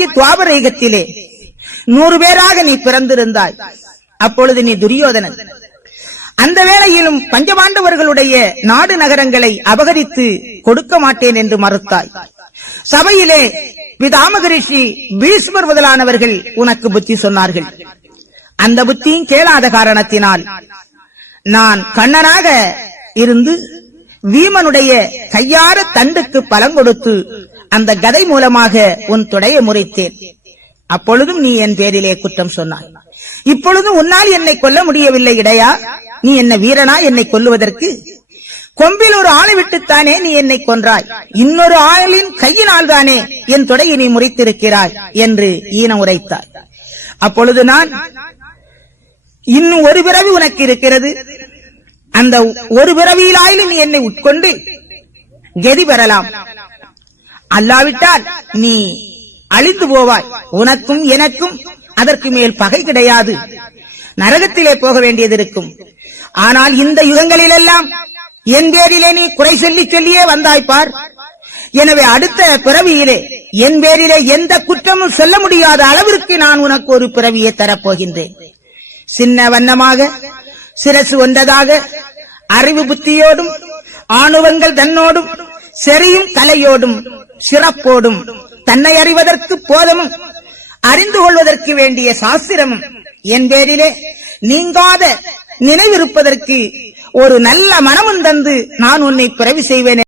காலமாகி துவாபரயுகத்திலே 100 பேராக நீ பிறந்திருந்தாய். அப்பொழுது நீ துரியோதனன். அந்த வேளையிலும் பஞ்சபாண்டவர்களுடைய நாடு நகரங்களை அபகரித்து கொடுக்க மாட்டேன் என்று மறுத்தாய். சபையிலே பிதாமக ரிஷி பீஷ்மர் முதலானவர்கள் உனக்கு புத்தி சொன்னார்கள். அந்த புத்தியும் கேளாத காரணத்தினால் நான் கண்ணனாக இருந்து வீமனுடைய கையார தண்டுக்கு பலம் கொடுத்து அந்த கதை மூலமாக உன் தொடையை முறித்தேன். அப்பொழுதும் நீ என் பேரிலே குற்றம் சொன்னாய். இப்பொழுதும் உன்னால் என்னை கொல்ல முடியவில்லை இடையா. நீ என்ன வீரனா என்னை கொல்லுவதற்கு? கொம்பில் ஒரு ஆளை விட்டுத்தானே நீ என்னை கொன்றாய். இன்னொரு ஆளின் கையினால் தானே என் தொடையை நீ முறித்திருக்கிறாய் என்று ஈனம் உரைத்தாய். அப்பொழுது நான், இன்னும் ஒரு பிறவி உனக்கு இருக்கிறது, அந்த ஒரு பிறவியிலாயிலும் நீ என்னை உட்கொண்டு கதி பெறலாம், அல்லாவிட்டால் நீ அழிந்து போவாய். உனக்கும் எனக்கும் அதற்கு மேல் பகை கிடையாது, நரகத்திலே போக வேண்டியது இருக்கும். ஆனால் இந்த யுகங்களிலெல்லாம் என் பேரிலே நீ குறை சொல்லியே வந்தாய்ப்பார். எனவே அடுத்த பிறவியிலே என் பேரிலே எந்த குற்றமும் சொல்ல முடியாத அளவிற்கு நான் உனக்கு ஒரு பிறவியை தரப்போகின்றேன். சின்ன வண்ணமாக, சிரசு ஒன்றதாக, அறிவு புத்தியோடும், ஆணுவங்கள் தன்னோடும், செறியும் கலையோடும், சிறப்போடும், தன்னை அறிவதற்கு போதமும், அறிந்து கொள்வதற்கு வேண்டிய சாஸ்திரமும் என் பேரிலே நீங்காத நினைவிருப்பதற்கு ஒரு நல்ல மனமும் தந்து நான் உன்னை பிறவி செய்வேன்.